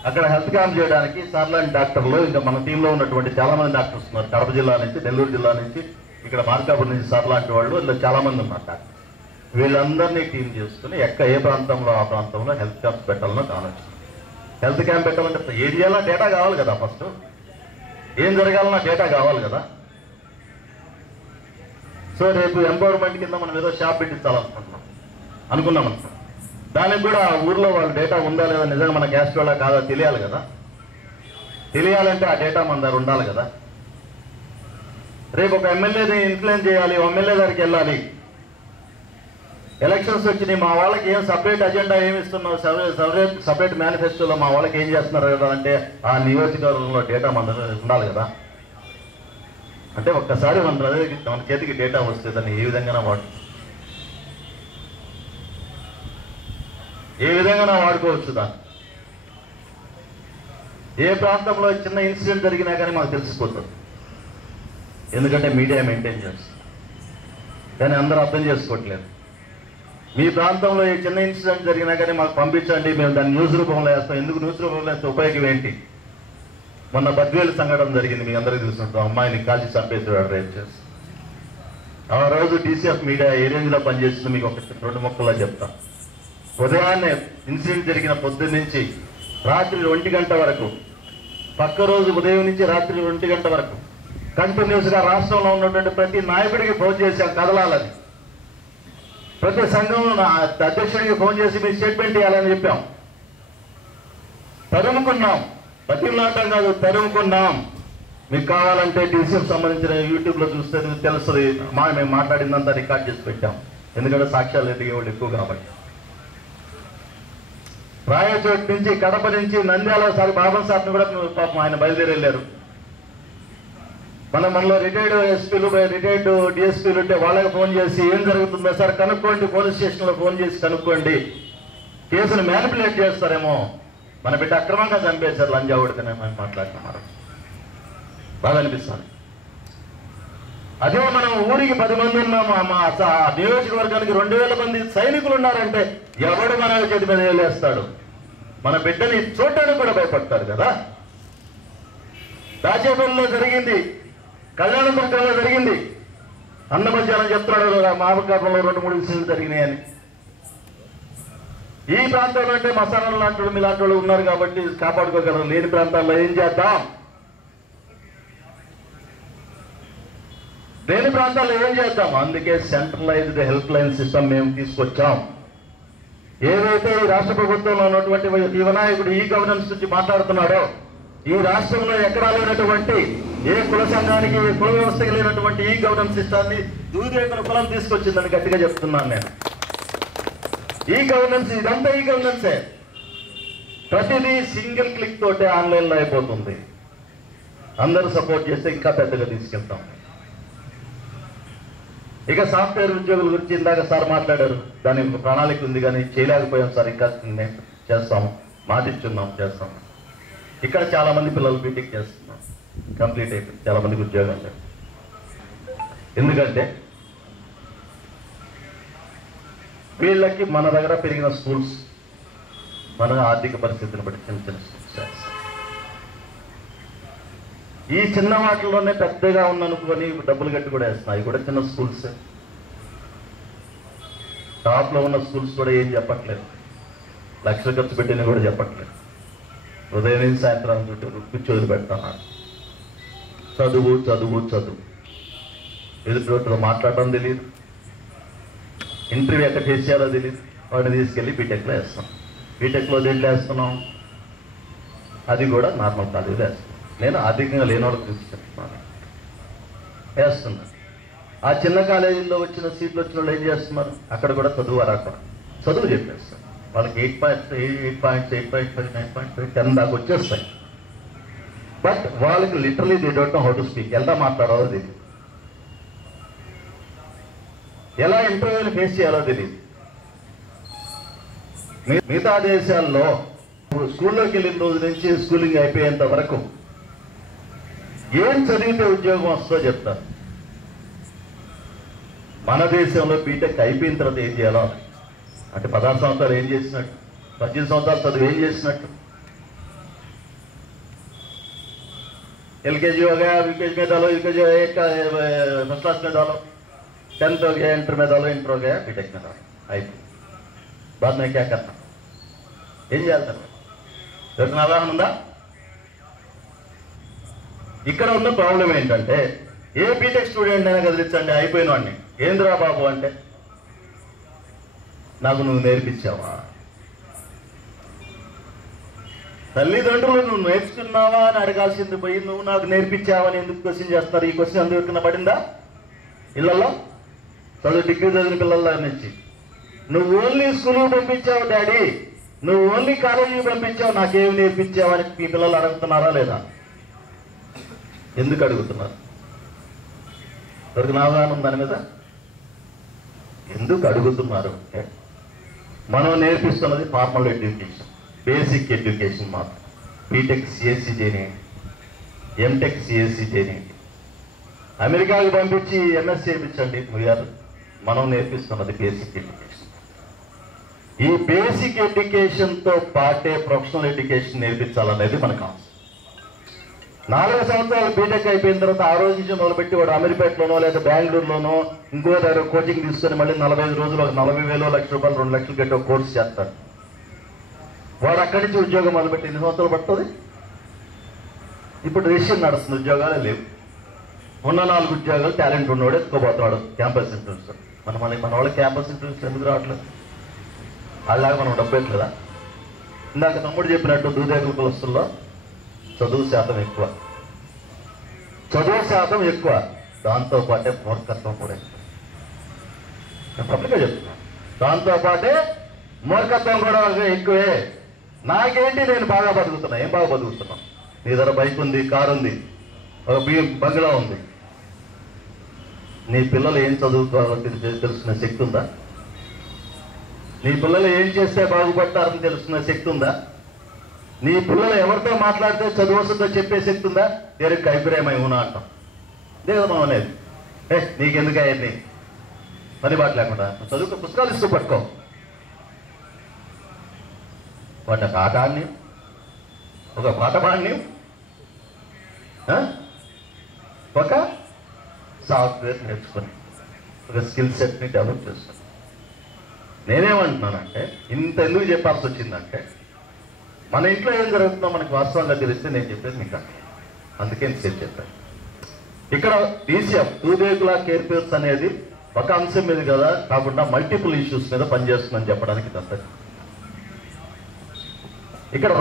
అక్కడ హెల్త్ క్యాంప్ చేయడానికి సార్లాంటి డాక్టర్లు, ఇంకా మన టీంలో ఉన్నటువంటి చాలా మంది డాక్టర్స్ ఉన్నారు. కడప జిల్లా నుంచి, నెల్లూరు జిల్లా నుంచి, ఇక్కడ మార్కాపురం నుంచి సార్లాంటి వాళ్ళు ఇలా చాలా మంది ఉన్నారు డాక్టర్స్. వీళ్ళందరినీ టీం చేసుకుని ఏ ప్రాంతంలో ఆ ప్రాంతంలో హెల్త్ క్యాంప్ పెట్టాలనో కావచ్చు. హెల్త్ క్యాంప్ పెట్టాలంటే ఏరియాలో డేటా కావాలి కదా, ఫస్ట్ ఏం జరగాలన్నా డేటా కావాలి కదా. సో రేపు ఎంపవర్మెంట్ కింద మనం ఏదో షాప్ అనుకున్నాం. దానికి కూడా ఊర్లో వాళ్ళ డేటా ఉందా లేదా, నిజంగా మన క్యాస్ట్ వాళ్ళ కాదా తెలియాలి కదా. తెలియాలంటే ఆ డేటా మన దగ్గర ఉండాలి కదా. రేపు ఒక ఎమ్మెల్యేని ఇన్ఫ్లుయెన్స్ చేయాలి, ఎమ్మెల్యే దగ్గరికి వెళ్ళాలి. ఎలక్షన్స్ వచ్చినాయి, మా వాళ్ళకి ఏం సపరేట్ అజెండా ఏమి ఇస్తున్నావు, సపరేట్ మేనిఫెస్టోలో మా వాళ్ళకి ఏం చేస్తున్నారు కదా అంటే ఆ నియోజకవర్గంలో డేటా మన దగ్గర ఉండాలి కదా. అంటే ఒక్కసారి మన చేతికి డేటా వస్తే దాన్ని ఏ విధంగా వాడుకోవచ్చు. దాన్ని ఏ ప్రాంతంలో చిన్న ఇన్సిడెంట్ జరిగినా కానీ మాకు తెలిసిపోతుంది, ఎందుకంటే మీడియా మెయింటైన్ చేస్తుంది. కానీ అందరూ అర్థం చేసుకోవట్లేదు. మీ ప్రాంతంలో ఏ చిన్న ఇన్సిడెంట్ జరిగినా కానీ మాకు పంపించండి, మేము దాన్ని న్యూస్ రూపంలో వేస్తాం. ఎందుకు న్యూస్ రూపంలో వేస్తే ఉపయోగం ఏంటి? మొన్న బద్వేలు సంఘటన జరిగింది, మీ అందరికీ చూసినట్టు అమ్మాయిని కాల్చి చంపేసేవాడు, రేపు చేసి. ఆ రోజు డీసీఎఫ్ మీడియా ఏ రేంజ్లో పనిచేస్తుందో మీకు ఒక 2 ముక్కల్లో చెప్తాం. ఉదయాన్నే ఇన్సిడెంట్ జరిగిన పొద్దున్న నుంచి రాత్రి 1 గంట వరకు, పక్క రోజు ఉదయం నుంచి రాత్రి 1 గంట వరకు కంటిన్యూస్గా రాష్ట్రంలో ఉన్నటువంటి ప్రతి నాయకుడికి ఫోన్ చేశాం కదలాలని. ప్రతి సంఘం అధ్యక్షుడికి ఫోన్ చేసి మీ స్టేట్మెంట్ ఇవ్వాలని చెప్పాం. తరుముకున్నాం, బతిలాటం కాదు, తరుముకున్నాం. మీకు కావాలంటే డీసీఎఫ్ సంబంధించిన యూట్యూబ్లో చూస్తే తెలుస్తుంది. మేము మాట్లాడిందంతా రికార్డ్ చేసి పెట్టాం, ఎందుకంటే సాక్ష్యాలు ఎదిగేవాళ్ళు ఎక్కువ కాబట్టి. రాయచోటి నుంచి, కడప నుంచి, నంద్యాల సార్ బాబన్ సార్ని కూడా పాపం ఆయన బయలుదేరి వెళ్ళారు. మనలో రిటైర్డ్ ఎస్పీలు, రిటైర్డ్ డిఎస్పీలు ఉంటే వాళ్ళకి ఫోన్ చేసి ఏం జరుగుతుందో సార్ కనుక్కోండి, పోలీస్ స్టేషన్లో ఫోన్ చేసి కనుక్కోండి, కేసును మ్యానిపులేట్ చేస్తారేమో, మన బిడ్డ అక్రమంగా చంపేశారు లంజావుడికనే మాట్లాడుతున్నారు. బాగా అనిపిస్తుంది. అదే మనం ఊరికి 10 మంది ఉన్నాము, మా నియోజకవర్గానికి 2000 మంది సైనికులు ఉన్నారంటే ఎవడు మన చేతి మీద వేలేస్తాడు? మన బిడ్డని చూడటానికి కూడా భయపడతారు కదా. దాచేపల్లిలో జరిగింది, కళ్యాణదుర్గంలో జరిగింది, అన్న మధ్యాహ్నం చెప్తున్నాడు మార్కాపురంలో 2-3 ఇన్సిడెంట్లు జరిగినాయని. ఈ ప్రాంతంలో అంటే మసానాలు లాంటి వాళ్ళు మీలాంటి వాళ్ళు ఉన్నారు కాబట్టి కాపాడుకోగలరు. లేని ప్రాంతాల్లో ఏం చేద్దాం? లేని ప్రాంతాల్లో ఏం చేద్దాం? అందుకే సెంట్రలైజ్డ్ హెల్ప్ లైన్ సిస్టమ్ మేము తీసుకొచ్చాం. ఏదైతే ఈ రాష్ట్ర ప్రభుత్వంలో ఉన్నటువంటి ఈ వినాయకుడు ఈ గవర్నెన్స్ నుంచి మాట్లాడుతున్నాడో, ఈ రాష్ట్రంలో ఎక్కడా లేనటువంటి, ఏ కుల సంఘానికి, ఏ కుల వ్యవస్థకి లేనటువంటి ఈ గవర్నెన్స్ సిస్టాన్ని దూరేకుల కులం తీసుకొచ్చిందని గట్టిగా చెప్తున్నాను నేను. ఈ గవర్నెన్స్, ఇదంతా ఈ గవర్నెన్సే. ప్రతిదీ సింగిల్ క్లిక్ తోటే ఆన్లైన్లో అయిపోతుంది. అందరూ సపోర్ట్ చేస్తే ఇంకా పెద్దగా తీసుకెళ్తాం. ఇక సాఫ్ట్వేర్ ఉద్యోగుల గురించి ఇందాక సార్ మాట్లాడారు. దానికి ప్రణాళిక ఉంది కానీ చేయలేకపోయాం సార్. ఇంకా చేస్తాము, మాటిచ్చున్నాం, చేస్తాము. ఇక్కడ చాలా మంది పిల్లలు బీటెక్ చేస్తున్నాం, కంప్లీట్ అయిపోయింది, చాలా మందికి ఉద్యోగం లేదు. ఎందుకంటే వీళ్ళకి మన దగ్గర పెరిగిన స్కూల్స్, మన ఆర్థిక పరిస్థితిని బట్టి చిన్న చిన్న స్కూల్స్ చేస్తాం. ఈ చిన్న వాటిల్లోనే పెద్దగా ఉందనుకొని డబ్బులు కట్టి కూడా వేస్తున్నాయి. అవి కూడా చిన్న స్కూల్స్. టాప్లో ఉన్న స్కూల్స్ కూడా ఏం చెప్పట్లేదు, లక్షలు ఖర్చు పెట్టిన కూడా చెప్పట్లేదు. ఉదయం నుంచి సాయంత్రం కూర్చొని వదిలిపెడుతున్నారు. చదువు చదువు చదువు, ఎదుటి మాట్లాడడం తెలియదు, ఇంటర్వ్యూ ఎక్కడ చేసేయాలో తెలియదు. వాడిని తీసుకెళ్ళి బీటెక్లో వేస్తాం. బీటెక్లో దేంట్లో వేస్తున్నాం? అది కూడా నార్మల్ కాలేజీలో వేస్తాం. నేను ఆర్థికంగా లేని వాళ్ళకి గురించి చెప్తున్నాను. వేస్తున్నారు. ఆ చిన్న కాలేజీల్లో వచ్చిన సీట్లు వచ్చిన వాళ్ళు ఏం చేస్తున్నారు? అక్కడ కూడా చదువు రాకుండా చదువు చెప్పేస్తారు. వాళ్ళకి 8.5, 9.5, 10 దాకా వచ్చేస్తాయి. బట్ వాళ్ళకి literally they don't know how to speak. ఎలా మాట్లాడాలో తెలియదు, ఎలా ఇంటర్వ్యూని ఫేస్ చేయాలో తెలియదు. మిగతా దేశాల్లో స్కూల్లోకి వెళ్ళిన రోజు నుంచి స్కూలింగ్ అయిపోయేంత వరకు ఏం చదివితే ఉద్యోగం వస్తుందో చెప్తారు. మన దేశంలో బీటెక్ అయిపోయిన తర్వాత ఏం చేయాలో అంటే 16 సంవత్సరాలు ఏం చేసినట్టు, 18 సంవత్సరాలు చదువు ఏం చేసినట్టు. एलकेजी हो गया, यूकेजी में डालो, यूकेजी फर्स्ट क्लास में डालो, 10th हो गया, इंटर में डालो, इंटर हो गया, बीटेक में डालो. बाद में क्या करना, ఏం చేయాలి? ఎవరికైనా అవగాహన ఉందా? ఇక్కడ ఉన్న ప్రాబ్లం ఏంటంటే ఏ బీటెక్ స్టూడెంట్ అయినా కదిలించండి, అయిపోయిన వాడిని ఏంద్రా బాబు అంటే నాకు నువ్వు నేర్పించావా? తల్లిదండ్రులు నువ్వు నేర్చుకున్నావా అని అడగాల్సింది పోయి నువ్వు నాకు నేర్పించావని ఎందుకు క్వశ్చన్ చేస్తారు? ఈ క్వశ్చన్ అందువరకు పడిందా ఇళ్లలో? చదువు డిగ్రీ చదివిన పిల్లల నుంచి నువ్వు ఓన్లీ స్కూల్కి పంపించావు డాడీ, నువ్వు ఓన్లీ కాలేజీకి పంపించావు, నాకేమి నేర్పించావు అని మీ పిల్లలు అడుగుతున్నారా లేదా? ఎందుకు అడుగుతున్నారు? ఎవరికి అవగాహన ఉంది దాని మీద? ఎందుకు అడుగుతున్నారు అంటే మనం నేర్పిస్తున్నది ఫార్మల్ ఎడ్యుకేషన్, బేసిక్ ఎడ్యుకేషన్ మాత్రం. బీటెక్ సిఎస్సి చేయనియండి, ఎంటెక్ సిఎస్సి చేయనియండి, అమెరికాకి పంపించి ఎంఎస్ చేయించండి, మనం నేర్పిస్తున్నది బేసిక్ ఎడ్యుకేషన్. ఈ బేసిక్ ఎడ్యుకేషన్తో పాటే ప్రొఫెషనల్ ఎడ్యుకేషన్ నేర్పించాలనేది మన కాన్సెప్ట్. 4 సంవత్సరాలు బీటెక్ అయిపోయిన తర్వాత ఆ రోజు నుంచి మొదలుపెట్టి వాడు అమీర్పేటలోనో లేదా బెంగళూరులోనో ఇంకో దగ్గర కోచింగ్ తీసుకొని మళ్ళీ 45 రోజులు 40,000, లక్ష రూపాయలు, 2 లక్షలు పెట్టి ఒక కోర్సు చేస్తాడు. వాడు అక్కడి నుంచి ఉద్యోగం మొదలుపెట్టి 8 సంవత్సరాలు పడుతుంది. ఇప్పుడు రిజిస్ట్రేషన్ నడుస్తుంది, ఉద్యోగాలే లేవు. ఉన్న 4 ఉద్యోగాలు టాలెంట్ ఉన్నవాడు ఎత్తుకోబోతున్నాడు క్యాంపస్ ఇంటర్వ్యూస్. మన వాళ్ళ క్యాంపస్ ఇంటర్వ్యూస్ ఎందుకు రావట్లేదు? అలాగే మనం డబ్బు ఎట్లేదా? ఇందాక తమ్ముడు చెప్పినట్టు దూదేకుల కులస్తుల్లో చదువు శాతం ఎక్కువ, దాంతోపాటే మూర్ఖత్వం కూడా ఎక్కువ. పబ్లిక్గా చెప్తున్నాను, దాంతోపాటే మూర్ఖత్వం కూడా ఎక్కువే. నాకేంటి, నేను బాగా బతుకుతున్నా. ఏం బాగా బతుకుతున్నాం? నీ దగ్గర బైక్ ఉంది, కారు ఉంది, ఒక బంగ్లా ఉంది. నీ పిల్లలు ఏం చదువుకోవాలో తెలుసుకునే శక్తి ఉందా? నీ పిల్లలు ఏం చేస్తే బాగుపడతారని తెలుసుకునే శక్తి ఉందా? నీ పిల్లలు ఎవరితో మాట్లాడితే చదువు వస్తుందో చెప్పే శక్తి ఉందా? దేనికి అభిప్రాయమై ఉన్నా అంటాం. ఇదే కదా మనం అనేది. నీకెందుకు అయ్యింది పని బాట లేకుండా చదువుకో, పుస్తకాలు ఇస్తూ పట్టుకో. వాటి ఒక ఆట ఆడిని, ఒక పాట పాడిని, ఒక సాఫ్ట్వేర్ నేర్చుకొని, ఒక స్కిల్ సెట్ని డెవలప్ చేసుకొని. నేనేమంటున్నానంటే ఇంత ఎందుకు చెప్పాల్సి వచ్చిందంటే మన ఇంట్లో ఏం జరుగుతుందో మనకు వాస్తవంగా తెలిస్తే నేను చెప్పేది మీకు అందుకే నేను చెప్పాను. ఇక్కడ DCF దూదేకుల కేర్పేర్స్ అనేది ఒక అంశం మీద కదా కాకుండా మల్టిపుల్ ఇష్యూస్ మీద పనిచేస్తుందని చెప్పడానికి ఇదంతా. ఇక్కడ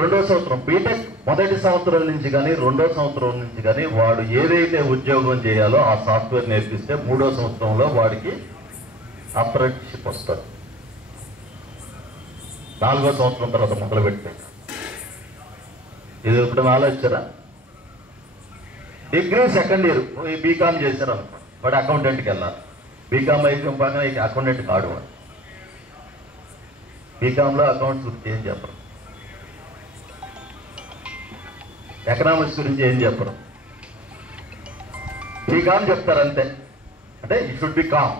రెండో సంవత్సరం బీటెక్ మొదటి సంవత్సరం నుంచి కానీ 2వ సంవత్సరం నుంచి కానీ వాడు ఏదైతే ఉద్యోగం చేయాలో ఆ సాఫ్ట్వేర్ నేర్పిస్తే 3వ సంవత్సరంలో వాడికి అప్రెంటిస్షిప్ వస్తుంది. 4వ సంవత్సరం తర్వాత మొదలు పెడితే ఇది ఇప్పుడు ఆలోచించారా? డిగ్రీ సెకండ్ ఇయర్ బీకామ్ చేశారు అనుకో, వాడు అకౌంటెంట్కి వెళ్ళాలి. బీకామ్ అయిపోయిన అకౌంటెంట్ కాడు వాడు. బీకామ్లో అకౌంట్స్ గురించి ఏం చెప్పరు, ఎకనామిక్స్ గురించి ఏం చెప్పరు, బీకామ్ చెప్తారంతే. అంటే యూ షుడ్ బి కామ్,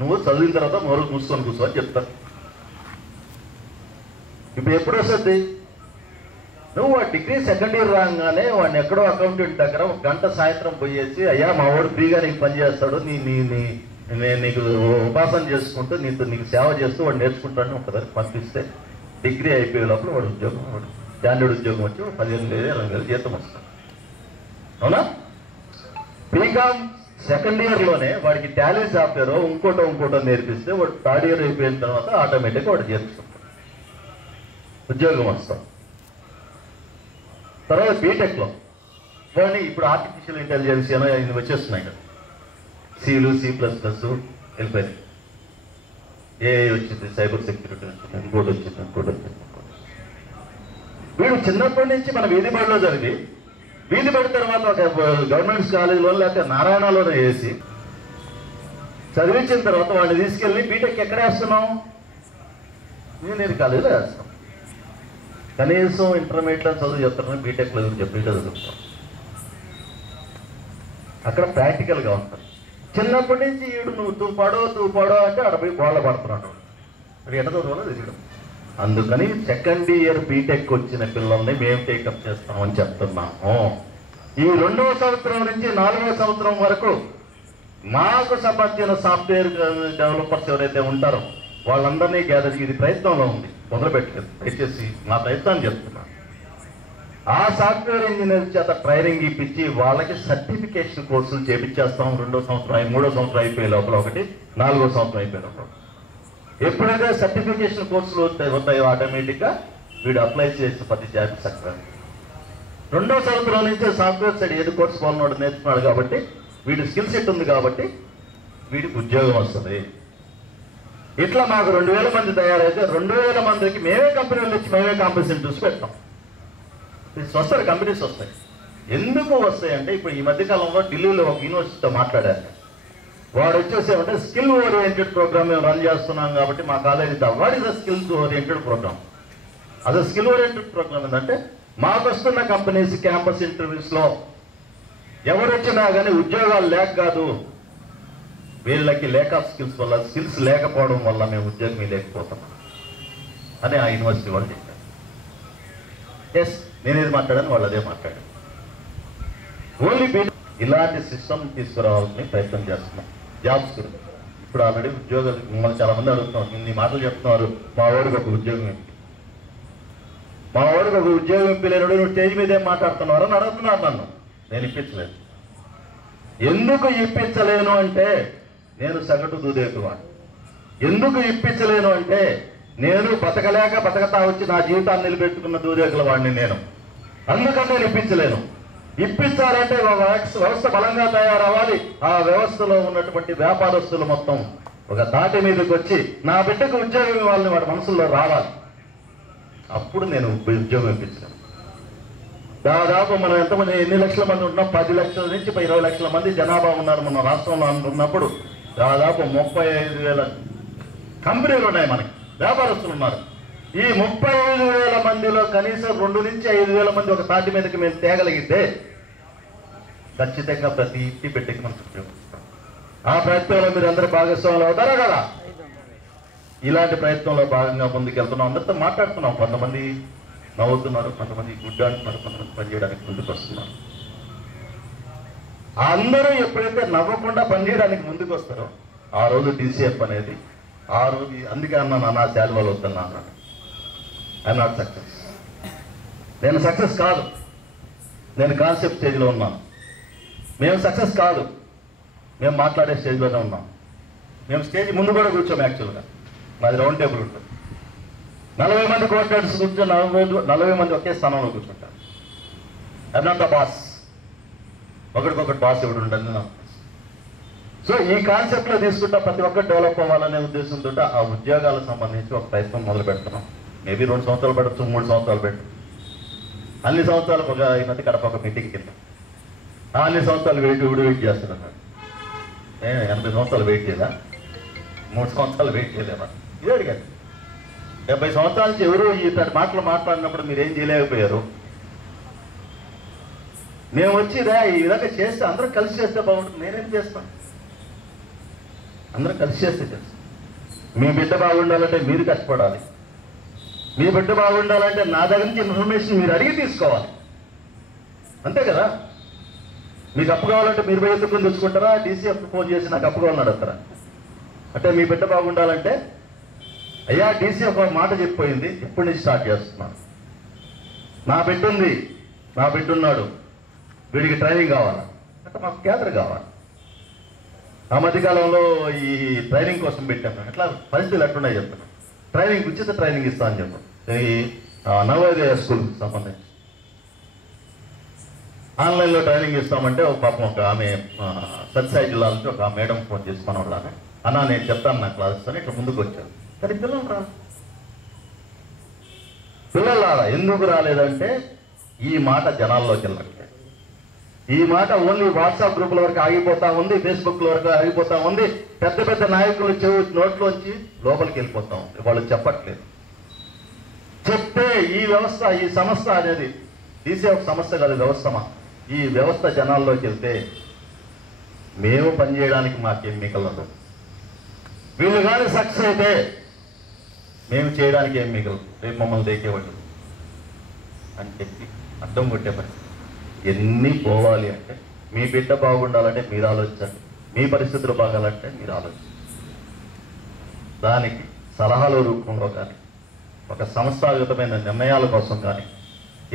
నువ్వు చదివిన తర్వాత మొదలు మూసుకొని కూర్చో అని చెప్తారు. ఇప్పుడు ఎప్పుడు వస్తుంది? నువ్వు ఆ డిగ్రీ సెకండ్ ఇయర్ రాగానే వాడిని ఎక్కడో అకౌంటెంట్ దగ్గర 1 గంట సాయంత్రం పోయేసి, అయ్యా మా వాడు ఫ్రీగా నీకు పని చేస్తాడు, నేను నీకు ఉపాసన చేసుకుంటూ నీకు సేవ చేస్తూ వాడు నేర్చుకుంటాడని ఒక దగ్గర పంపిస్తే డిగ్రీ అయిపోయే లోపల వాడు స్టాండర్డ్ ఉద్యోగం వచ్చి 15,000, 20,000 జీతం వస్తాడు. అవునా? బీకామ్ సెకండ్ ఇయర్లోనే వాడికి టాలీ సాఫ్ట్వేర్ ఇంకోటో నేర్పిస్తే వాడు 3rd ఇయర్ అయిపోయిన తర్వాత ఆటోమేటిక్గా వాడు చేర్చుకుంటాడు, ఉద్యోగం వస్తాం. తర్వాత బీటెక్లో వాడిని ఇప్పుడు ఆర్టిఫిషియల్ ఇంటెలిజెన్స్ అని ఇవి వచ్చేస్తున్నాయి కదా, C++, వెళ్ళిపోయింది. AI వచ్చింది, సైబర్ సెక్యూరిటీ వచ్చింది, ఇంకోటి వచ్చింది. వీడు చిన్నప్పటి నుంచి మన వీధి బడిలో జరిగి వీధి బడి తర్వాత ఒక గవర్నమెంట్ కాలేజీలో లేకపోతే నారాయణలోనే వేసి చదివించిన తర్వాత వాడిని తీసుకెళ్ళి బీటెక్ ఎక్కడ వేస్తున్నాం? ఇంజనీరింగ్ కాలేజీలో వేస్తాం. కనీసం ఇంటర్మీడియట్లో చదువు చెప్తారని బీటెక్లో చెప్పి చదువుతాం. అక్కడ ప్రాక్టికల్గా ఉంటారు. చిన్నప్పటి నుంచి వీడు నువ్వు తూపాడో అంటే ఆడ పోయి గోళ్ళ పడుతున్నాడు. అది ఎట చదువులో తెలియడం. అందుకని సెకండ్ ఇయర్ బీటెక్ వచ్చిన పిల్లల్ని మేము టేకప్ చేస్తామని చెప్తున్నాము. ఈ 2వ సంవత్సరం నుంచి 4వ సంవత్సరం వరకు మాకు సంబంధించిన సాఫ్ట్వేర్ డెవలపర్స్ ఎవరైతే ఉంటారో వాళ్ళందరినీ గ్యాదర్, ఇది ప్రయత్నంలో ఉంది, మొదలుపెట్టలేదు. దయచేసి మా ప్రయత్నాన్ని చెప్తున్నాను. ఆ సాఫ్ట్వేర్ ఇంజనీర్ చేత ట్రైనింగ్ ఇప్పించి వాళ్ళకి సర్టిఫికేషన్ కోర్సులు చేపించేస్తాం. 2వ సంవత్సరం, 3వ సంవత్సరం అయిపోయే లోపల ఒకటి, 4వ సంవత్సరం అయిపోయే లోపల. ఎప్పుడైతే సర్టిఫికేషన్ కోర్సులు వస్తాయో ఆటోమేటిక్గా వీడు అప్లై చేసి ప్రతి జాబ్ సక్రమం. 2వ సంవత్సరం నుంచే సాఫ్ట్వేర్ సైడ్ ఏది కోర్సు వాళ్ళని నేర్చుకున్నాడు కాబట్టి వీడి స్కిల్ సెట్ ఉంది కాబట్టి వీడికి ఉద్యోగం వస్తుంది. ఇట్లా మాకు 2000 మంది తయారైతే 2000 మందికి మేమే కంపెనీలు ఇచ్చి మేమే కాంపిటీషన్ చూసి పెడతాం. వస్తారు, కంపెనీస్ వస్తాయి. ఎందుకు వస్తాయి అంటే ఇప్పుడు ఈ మధ్యకాలంలో ఢిల్లీలో ఒక యూనివర్సిటీతో మాట్లాడారు. వాడు వచ్చేసేమంటే స్కిల్ ఓరియంటెడ్ ప్రోగ్రామ్ మేము రన్ చేస్తున్నాం కాబట్టి మా college what is the skill oriented programme. అదే స్కిల్ ఓరియంటెడ్ ప్రోగ్రామ్ ఏంటంటే మాకు వస్తున్న కంపెనీస్ క్యాంపస్ ఇంటర్వ్యూస్లో ఎవరు వచ్చినా కానీ ఉద్యోగాలు లేక కాదు, వీళ్ళకి లేక్ ఆఫ్ స్కిల్స్ వల్ల, స్కిల్స్ లేకపోవడం వల్ల మేము ఉద్యోగం లేకపోతున్నాం అని ఆ యూనివర్సిటీ వాళ్ళు చెప్పారు. ఎస్, నేనేది మాట్లాడాను, వాళ్ళు అదే మాట్లాడాను. ఓన్లీ ఇలాంటి సిస్టమ్ తీసుకురావాలని ప్రయత్నం చేస్తున్నాం. జాబ్స్ గురించి ఇప్పుడు ఆల్రెడీ ఉద్యోగాలు మిమ్మల్ని చాలా మంది అడుగుతున్నాం, ఇన్ని మాటలు చెప్తున్నారు. మా వాడికి ఒక ఉద్యోగం ఎంపీ, మా వాడికి ఒక ఉద్యోగం ఎంపీ లేనుడు, నువ్వు స్టేజ్ మీద ఏం మాట్లాడుతున్నావు అని అడుగుతున్నారు నన్ను. నేను ఇప్పించలేదు. ఎందుకు ఇప్పించలేను అంటే నేను సగటు దూదేకువాడు. ఎందుకు ఇప్పించలేను అంటే నేను బతకతా వచ్చి నా జీవితాన్ని నిలబెట్టుకున్న దూదేకుల వాడిని నేను. అందుకని నేను ఇప్పించలేను. ఇప్పించాలంటే వ్యవస్థ బలంగా తయారవ్వాలి. ఆ వ్యవస్థలో ఉన్నటువంటి వ్యాపారస్తులు మొత్తం ఒక తాటి మీదకి వచ్చి నా బిడ్డకు ఉద్యోగం ఇవ్వాలని వాడి మనసులో రావాలి. అప్పుడు నేను ఉద్యోగం ఇప్పించలేను. దాదాపు మనం ఎంతమంది, ఎన్ని లక్షల మంది ఉన్నాం? 10 లక్షల నుంచి 20 లక్షల మంది జనాభా ఉన్నారు మన రాష్ట్రంలో అనుకున్నప్పుడు దాదాపు 35,000 కంపెనీలు ఉన్నాయి, మనకి వ్యాపారస్తులు ఉన్నారు. ఈ 35,000 మందిలో కనీసం 2 నుంచి 5,000 మంది ఒక తాటి మీదకి మేము తేగలిగితే ఖచ్చితంగా ప్రతి ఇంటి బిడ్డకి మనం ఉపయోగిస్తాం. ఆ ప్రయత్నంలో మీరు అందరూ భాగస్వాములు అవుతారా కదా? ఇలాంటి ప్రయత్నంలో భాగంగా ముందుకెళ్తున్నాం. అందరితో మాట్లాడుతున్నాం. కొంతమంది నవ్వుతున్నారు, కొంతమంది గుడ్డ అంటున్నారు, కొంతమంది పనిచేయడానికి ముందుకు వస్తున్నారు. అందరూ ఎప్పుడైతే నవ్వకుండా పనిచేయడానికి ముందుకు వస్తారో ఆ రోజు DCF అనేది, ఆ రోజు అందుకే అన్నాను నా శాలువాలు వద్దన్నా అన్నాను. I'm not success. నేను సక్సెస్ కాదు. నేను కాన్సెప్ట్ స్టేజ్లో ఉన్నాను. మేము సక్సెస్ కాదు. మేము మాట్లాడే స్టేజ్లోనే ఉన్నాం. మేము స్టేజ్ ముందు కూడా కూర్చోము. యాక్చువల్గా మాది రౌండ్ టేబుల్ ఉంటుంది. 40 మంది కోఆర్డినేటర్స్ కూర్చొని 40 మంది ఒకే స్థానంలో కూర్చుంటారు. I'm not the boss. ఒకరికొకటి బాస్ ఎవడు ఉంటుంది నాకు. సో ఈ కాన్సెప్ట్లో తీసుకుంటా ప్రతి ఒక్కరు డెవలప్ అవ్వాలనే ఉద్దేశంతో ఆ ఉద్యోగాలకు సంబంధించి ఒక ప్రయత్నం మొదలు పెడుతున్నాం. మేబీ 2 సంవత్సరాలు పెట్టచ్చు, 3 సంవత్సరాలు పెట్టు. అన్ని సంవత్సరాలకు ఒక ఈ మధ్య కడప ఒక మీటింగ్ కింద అన్ని సంవత్సరాలు వెయిట్ చేస్తున్నారు. 80 సంవత్సరాలు వెయిట్ చేయదా? 3 సంవత్సరాలు వెయిట్ చేయలేమా? ఇదే అడిగారు. 70 సంవత్సరాల నుంచి ఎవరు ఇట్లాంటి మాటలు మాట్లాడినప్పుడు మీరు ఏం చేయలేకపోయారు? మేము వచ్చిదా ఈ విధంగా చేస్తే అందరం కలిసి చేస్తే బాగుంటుంది. నేనేం చేస్తాను? అందరం కలిసి చేస్తే చేస్తాం. మీ బిడ్డ బాగుండాలంటే మీరు కష్టపడాలి. మీ బిడ్డ బాగుండాలంటే నా దగ్గర నుంచి ఇన్ఫర్మేషన్ మీరు అడిగి తీసుకోవాలి. అంతే కదా? మీకు అప్పు కావాలంటే మీరు పోయి ఎత్తుకుని తెచ్చుకుంటారా? DCF ఫోన్ చేసి నాకు అప్పు కావాలని అడుగుతారా? అంటే మీ బిడ్డ బాగుండాలంటే అయ్యా DCF ఒక మాట చెప్పిపోయింది, ఇప్పటి నుంచి స్టార్ట్ చేస్తున్నాను. నా బిడ్డ ఉంది, నా బిడ్డ ఉన్నాడు, వీడికి ట్రైనింగ్ కావాలి అంటే మాకు కేంద్రం కావాలి. ఆ మధ్యకాలంలో ఈ ట్రైనింగ్ కోసం పెట్టాను. ఎట్లా పరిస్థితులు ఎట్లున్నాయి చెప్తాను. ట్రైనింగ్, ఉచిత ట్రైనింగ్ ఇస్తా అని చెప్పాను. ఈ నవోదయ స్కూల్కి సంబంధించి ఆన్లైన్లో ట్రైనింగ్ ఇస్తామంటే ఒక పాపం ఒక ఆమె సత్యసాయి జిల్లా నుంచి ఒక మేడం ఫోన్ చేసి మనవాళ్ళని అన్నా నేను చెప్తాను నా క్లాసెస్ అని ఇట్లా ముందుకు వచ్చాను. కానీ పిల్లలు ఎందుకు రాలేదంటే ఈ మాట జనాల్లోకి వెళ్ళట్లేదు. ఈ మాట ఓన్లీ వాట్సాప్ గ్రూపుల వరకు ఆగిపోతా ఉంది, ఫేస్బుక్ల వరకు ఆగిపోతా ఉంది, పెద్ద పెద్ద నాయకులు నోట్లోంచి లోపలికి వెళ్ళిపోతా ఉంది. వాళ్ళు చెప్పట్లేదు. చెప్తే ఈ వ్యవస్థ, ఈ సంస్థ అనేది తీసే ఒక సంస్థ కాదు, వ్యవస్థమా. ఈ వ్యవస్థ జనాల్లోకి వెళ్తే మేము పనిచేయడానికి మాకేం మిగలదు. వీళ్ళు కానీ సక్సెస్ అయితే మేము చేయడానికి ఏం మిగలదు, రేపు మమ్మల్ని దేకేవాళ్ళు అని చెప్పి అర్థం కొట్టే పరిస్థితి. ఎన్ని పోవాలి అంటే మీ బిడ్డ బాగుండాలంటే మీరు ఆలోచించండి, మీ పరిస్థితులు బాగాలంటే మీరు ఆలోచించండి. దానికి సలహాల రూపంలో కానీ ఒక సంస్థాగతమైన నిర్ణయాల కోసం కానీ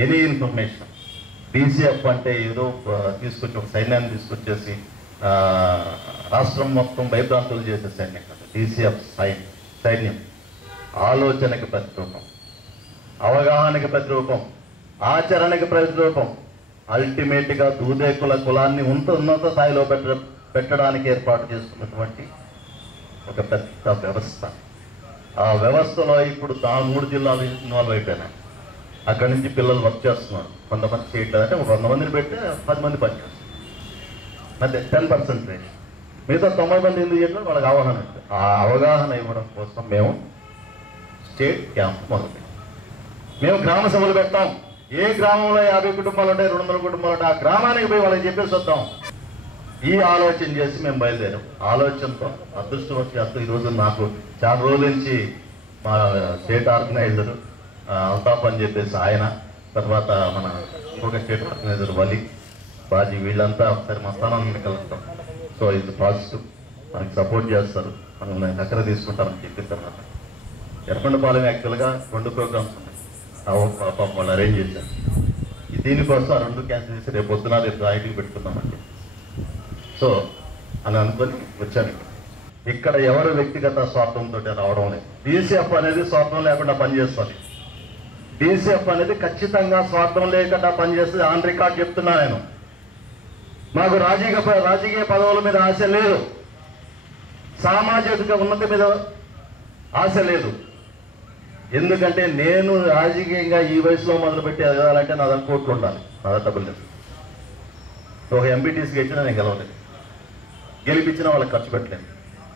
ఎనీ ఇన్ఫర్మేషన్. డీసీఎఫ్ అంటే ఏదో తీసుకొచ్చి ఒక సైన్యాన్ని తీసుకొచ్చేసి రాష్ట్రం మొత్తం భయభ్రాంతులు చేసే సైన్యం కాదు. డీసీఎఫ్ సైన్యం ఆలోచనకి ప్రతిరూపం, అవగాహనకి ప్రతిరూపం, ఆచరణకి ప్రతిరూపం. అల్టిమేట్గా దూదేకుల కులాన్ని ఉన్నత స్థాయిలో పెట్టడానికి ఏర్పాటు చేసుకున్నటువంటి ఒక పెద్ద వ్యవస్థ. ఆ వ్యవస్థలో ఇప్పుడు 3 జిల్లాలు ఇన్వాల్వ్ అయిపోయినాయి. అక్కడి నుంచి పిల్లలు వర్క్ చేస్తున్నారు. కొంతమంది చేయట్లేదు అంటే 100 మందిని పెడితే 10 మంది పనిచేస్తారు. అంటే 10% రేట్. మిగతా 90 మంది ఎందుకు చేయట్లేదు, వాళ్ళకి అవగాహన. ఆ అవగాహన ఇవ్వడం కోసం మేము స్టేట్ క్యాంప్ మొదలుపెట్టాం. మేము గ్రామ సభలు పెడతాం. ఏ గ్రామంలో 50 కుటుంబాలు ఉంటాయి, 200 కుటుంబాలు ఉంటాయి, ఆ గ్రామానికి పోయి వాళ్ళకి చెప్పేసి వద్దాం. ఈ ఆలోచన చేసి మేము బయలుదేరాం. ఆలోచనతో అదృష్టవశాత్తు ఈరోజు నాకు చాలా రోజుల నుంచి మా స్టేట్ ఆర్గనైజర్ అల్తాఫ్ అని చెప్పేసి ఆయన, తర్వాత మన ఇంకొక స్టేట్ ఆర్గనైజర్ వలి బాజీ, వీళ్ళంతా ఒకసారి మా స్థానాన్ని కలుగుతాం. సో ఇది పాజిటివ్, మనకి సపోర్ట్ చేస్తారు, మనల్ని దగ్గర తీసుకుంటారని చెప్పిన తర్వాత ఎర్రకొండపాలెం యాక్చువల్గా 2 ప్రోగ్రామ్స్ ఉన్నాయి. పాపం వాళ్ళు అరేంజ్ చేశారు. దీనికోసం ఆ 2 క్యాన్సిల్ చేసి రేపు పొద్దున రేపు ఐటీకి పెట్టుకుందామండి. సో అని అనుకొని వచ్చాను. ఇక్కడ ఎవరు వ్యక్తిగత స్వార్థంతో రావడం లేదు. డీసీఎఫ్ అనేది స్వార్థం లేకుండా పనిచేస్తుంది. డీసీఎఫ్ అనేది ఖచ్చితంగా స్వార్థం లేకుండా పనిచేస్తుంది. ఆన్ రికార్డ్ చెప్తున్నా నేను. మాకు రాజకీయ పదవుల మీద ఆశ లేదు, సామాజిక ఉన్నతి మీద ఆశ లేదు. ఎందుకంటే నేను రాజకీయంగా ఈ వయసులో మొదలుపెట్టి ఎదగాలంటే నా దగ్గర కోట్లు ఉండాలి, నా దగ్గర డబ్బులు లేదు. ఒక ఎంపీటీసీకి ఇచ్చినా నేను గెలవలేదు, గెలిపించినా వాళ్ళకి ఖర్చు పెట్టలేదు,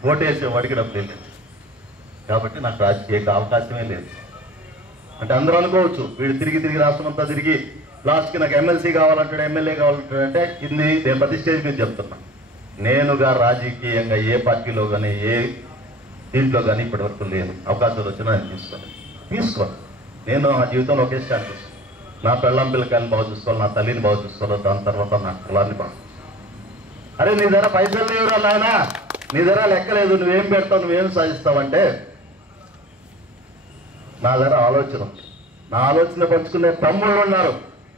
ఓటు వేసే వాడికి డబ్బులు లేదు. కాబట్టి నాకు రాజకీయ అవకాశమే లేదు. అంటే అందరూ అనుకోవచ్చు, వీడు తిరిగి రాష్ట్రం అంతా తిరిగి లాస్ట్కి నాకు ఎమ్మెల్సీ కావాలంటాడు, ఎమ్మెల్యే కావాలంటాడు. అంటే ఇది నేను ప్రతి స్టేజ్ మీద చెప్తున్నా. నేనుగా రాజకీయంగా ఏ పార్టీలో కానీ ఏ దీంట్లో కానీ ఇప్పటి వరకు లేదు. అవకాశాలు వచ్చినా నేను తీసుకోను. నేను నా జీవితంలో ఒకే స్టాండ్ చూస్తాను. నా పెళ్ళం పిల్లకాయని బాగా చూసుకోవాలి, నా తల్లిని బాగా చూసుకోవాలి, దాని తర్వాత నా కులాన్ని బాగా. అరే నీ దగ్గర పైసలు లేవురా నాయన, నీ దగ్గర లెక్కలేదు, నువ్వేం పెడతావు, నువ్వేం సాధిస్తావంటే నా దగ్గర ఆలోచన ఉంది. నా ఆలోచన పంచుకునే తమ్ముళ్ళు ఉన్నారు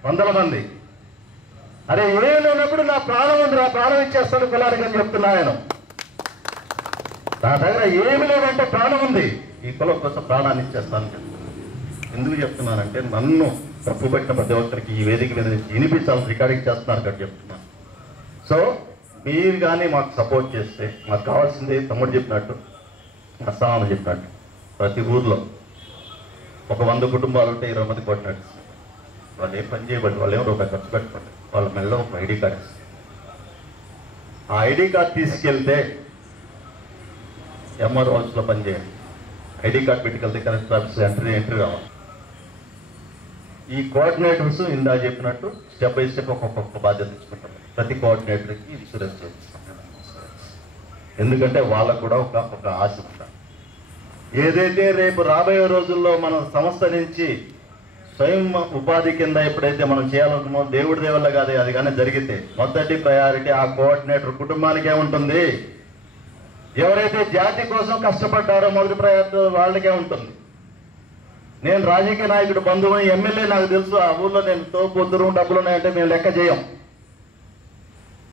100 మంది. అరే ఏం లేనప్పుడు నా ప్రాణం ఉంది, నా ప్రాణం ఇచ్చేస్తాను కులానికి అని చెప్తున్నా నేను. నా దగ్గర ఏమి లేదంటే ప్రాణం ఉంది, ఈ కులం కోసం ప్రాణాన్ని ఇచ్చేస్తాను. ఎందుకు చెప్తున్నానంటే నన్ను తప్పు పెట్టిన ప్రతి ఒక్కరికి ఈ వేదిక మీద వినిపించాలని రికార్డింగ్ చేస్తున్నారు కాబట్టి చెప్తున్నాను. సో మీరు కానీ మాకు సపోర్ట్ చేస్తే మాకు కావాల్సింది తమ్ముడు చెప్పినట్టు, అస్సామని చెప్పినట్టు ప్రతి ఊర్లో ఒక 100 కుటుంబాలు ఉంటే 20 మంది కొట్టినట్టు. వాళ్ళు ఏం పని చేయబట్టి, వాళ్ళు ఏమో రూపాయి ఖర్చు పెట్టుకోండి, వాళ్ళ మెడలో ఒక ఐడి కార్డు ఇస్తారు. ఆ ఐడి కార్డు తీసుకెళ్తే ఎంఆర్ఓ హౌస్లో పనిచేయండి. ఐడి కార్డు పెట్టుకెళ్తే కలెక్టర్ ఆఫీస్లో ఎంట్రీ రావాలి. ఈ కోఆర్డినేటర్స్ ఇందా చెప్పినట్టు స్టెప్ బై స్టెప్ ఒక్కొక్క బాధ్యత తీసుకుంటారు. ప్రతి కోఆర్డినేటర్కి ఇన్సూరెన్స్ చేపిస్తాం. ఎందుకంటే వాళ్ళకు కూడా ఒక ఆశ ఉంటుంది. ఏదైతే రేపు రాబోయే రోజుల్లో మన సంస్థ నుంచి స్వయం ఉపాధి కింద ఎప్పుడైతే మనం చేయాలనుకున్నామో, దేవుడి దేవల్ల కాదు, అది కానీ జరిగితే మొదటి ప్రయారిటీ ఆ కోఆర్డినేటర్ కుటుంబానికే ఉంటుంది. ఎవరైతే జాతి కోసం కష్టపడ్డారో మొదటి ప్రయారిటీ వాళ్ళకే ఉంటుంది. నేను రాజకీయ నాయకుడు బంధువుని, ఎమ్మెల్యే నాకు తెలుసు, ఆ ఊళ్ళో నేను తోపు డబ్బులు ఉన్నాయంటే మేము లెక్క చేయం.